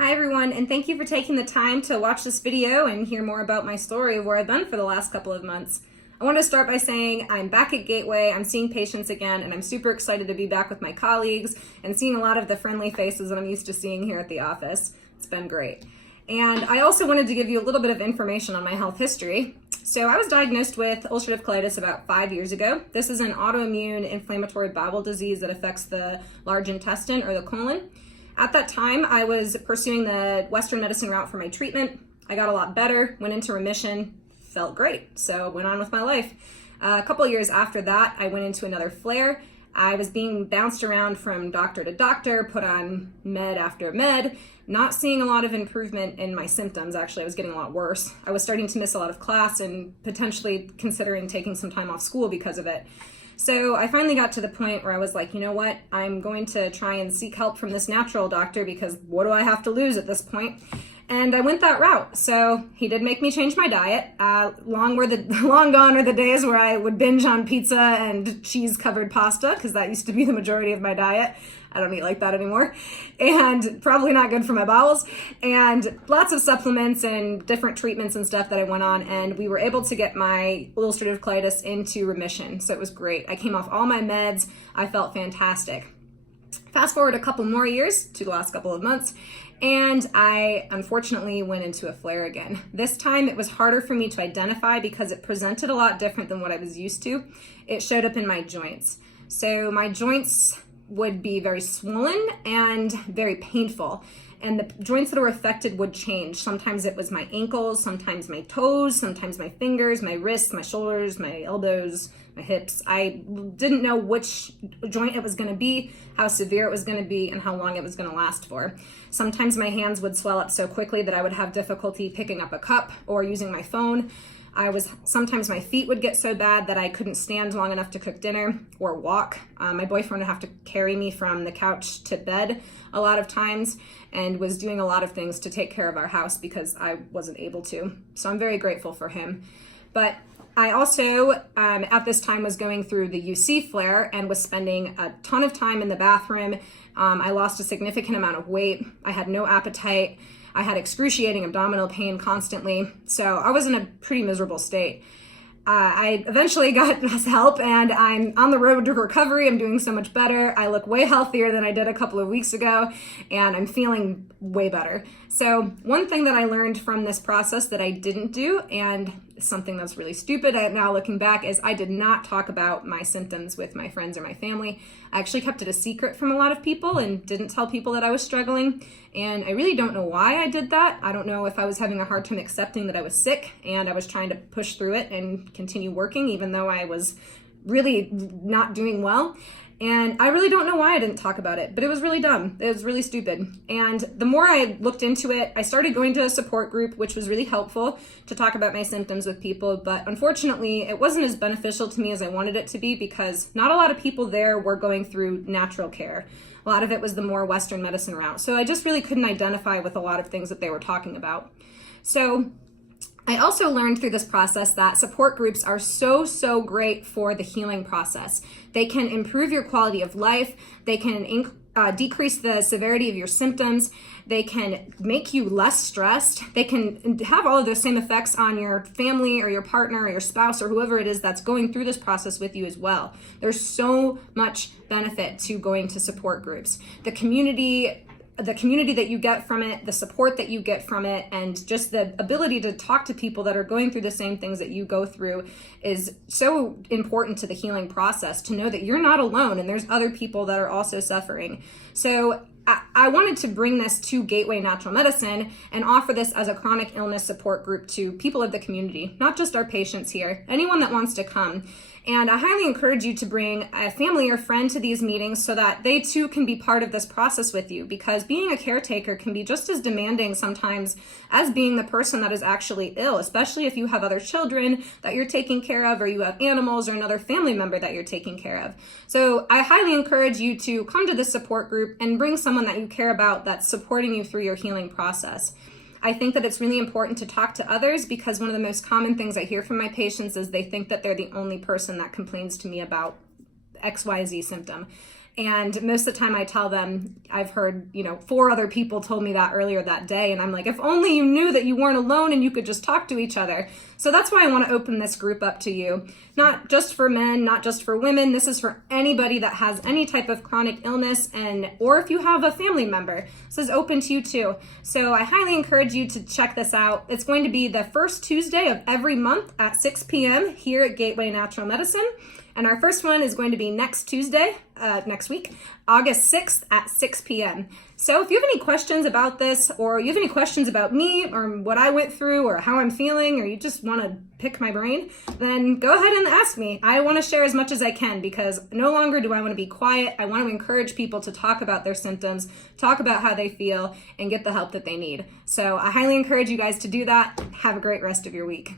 Hi everyone, and thank you for taking the time to watch this video and hear more about my story of where I've been for the last couple of months. I want to start by saying I'm back at Gateway, I'm seeing patients again, and I'm super excited to be back with my colleagues and seeing a lot of the friendly faces that I'm used to seeing here at the office. It's been great. And I also wanted to give you a little bit of information on my health history. So I was diagnosed with ulcerative colitis about 5 years ago. This is an autoimmune inflammatory bowel disease that affects the large intestine or the colon. At that time, I was pursuing the Western medicine route for my treatment. I got a lot better, went into remission, felt great, so went on with my life. A couple of years after that, I went into another flare. I was being bounced around from doctor to doctor, put on med after med, not seeing a lot of improvement in my symptoms. Actually, I was getting a lot worse. I was starting to miss a lot of class and potentially considering taking some time off school because of it. So I finally got to the point where I was like, you know what, I'm going to try and seek help from this natural doctor because what do I have to lose at this point? And I went that route. So he did make me change my diet. Long gone are the days where I would binge on pizza and cheese-covered pasta, because that used to be the majority of my diet. I don't eat like that anymore. And probably not good for my bowels. And lots of supplements and different treatments and stuff that I went on. And we were able to get my ulcerative colitis into remission. So it was great. I came off all my meds. I felt fantastic. Fast forward a couple more years to the last couple of months, and I unfortunately went into a flare again. This time it was harder for me to identify because it presented a lot different than what I was used to. It showed up in my joints. So my joints would be very swollen and very painful. And the joints that were affected would change. Sometimes it was my ankles, sometimes my toes, sometimes my fingers, my wrists, my shoulders, my elbows, my hips. I didn't know which joint it was gonna be, how severe it was gonna be, and how long it was gonna last for. Sometimes my hands would swell up so quickly that I would have difficulty picking up a cup or using my phone. Sometimes my feet would get so bad that I couldn't stand long enough to cook dinner or walk. My boyfriend would have to carry me from the couch to bed a lot of times and was doing a lot of things to take care of our house because I wasn't able to. So I'm very grateful for him. But I also, at this time, was going through the UC flare and was spending a ton of time in the bathroom. I lost a significant amount of weight. I had no appetite. I had excruciating abdominal pain constantly, so I was in a pretty miserable state. I eventually got help, and I'm on the road to recovery. I'm doing so much better. I look way healthier than I did a couple of weeks ago, and I'm feeling way better. So one thing that I learned from this process that I didn't do, and something that's really stupid now looking back, is I did not talk about my symptoms with my friends or my family. I actually kept it a secret from a lot of people and didn't tell people that I was struggling. And I really don't know why I did that. I don't know if I was having a hard time accepting that I was sick and I was trying to push through it and continue working even though I was really not doing well. And I really don't know why I didn't talk about it, but it was really dumb. It was really stupid. And the more I looked into it, I started going to a support group, which was really helpful to talk about my symptoms with people. But unfortunately, it wasn't as beneficial to me as I wanted it to be because not a lot of people there were going through natural care. A lot of it was the more Western medicine route. So I just really couldn't identify with a lot of things that they were talking about. So I also learned through this process that support groups are so great for the healing process. They can improve your quality of life. They can decrease the severity of your symptoms. They can make you less stressed. They can have all of those same effects on your family or your partner or your spouse or whoever it is that's going through this process with you as well. There's so much benefit to going to support groups. The community that you get from it, the support that you get from it, and just the ability to talk to people that are going through the same things that you go through is so important to the healing process, to know that you're not alone and there's other people that are also suffering. So I wanted to bring this to Gateway Natural Medicine and offer this as a chronic illness support group to people of the community, not just our patients here, anyone that wants to come. And I highly encourage you to bring a family or friend to these meetings so that they too can be part of this process with you, because being a caretaker can be just as demanding sometimes as being the person that is actually ill, especially if you have other children that you're taking care of or you have animals or another family member that you're taking care of. So I highly encourage you to come to this support group and bring someone that you care about that's supporting you through your healing process. I think that it's really important to talk to others because one of the most common things I hear from my patients is they think that they're the only person that complains to me about XYZ symptom. And most of the time I tell them, I've heard, 4 other people told me that earlier that day. And I'm like, if only you knew that you weren't alone and you could just talk to each other. So that's why I want to open this group up to you. Not just for men, not just for women. This is for anybody that has any type of chronic illness, or if you have a family member. This is open to you too. So I highly encourage you to check this out. It's going to be the first Tuesday of every month at 6 p.m. here at Gateway Natural Medicine. And our first one is going to be next Tuesday, next week, August 6th at 6 p.m. So if you have any questions about this, or you have any questions about me or what I went through or how I'm feeling, or you just want to pick my brain, then go ahead and ask me. I want to share as much as I can, because no longer do I want to be quiet. I want to encourage people to talk about their symptoms, talk about how they feel, and get the help that they need. So I highly encourage you guys to do that. Have a great rest of your week.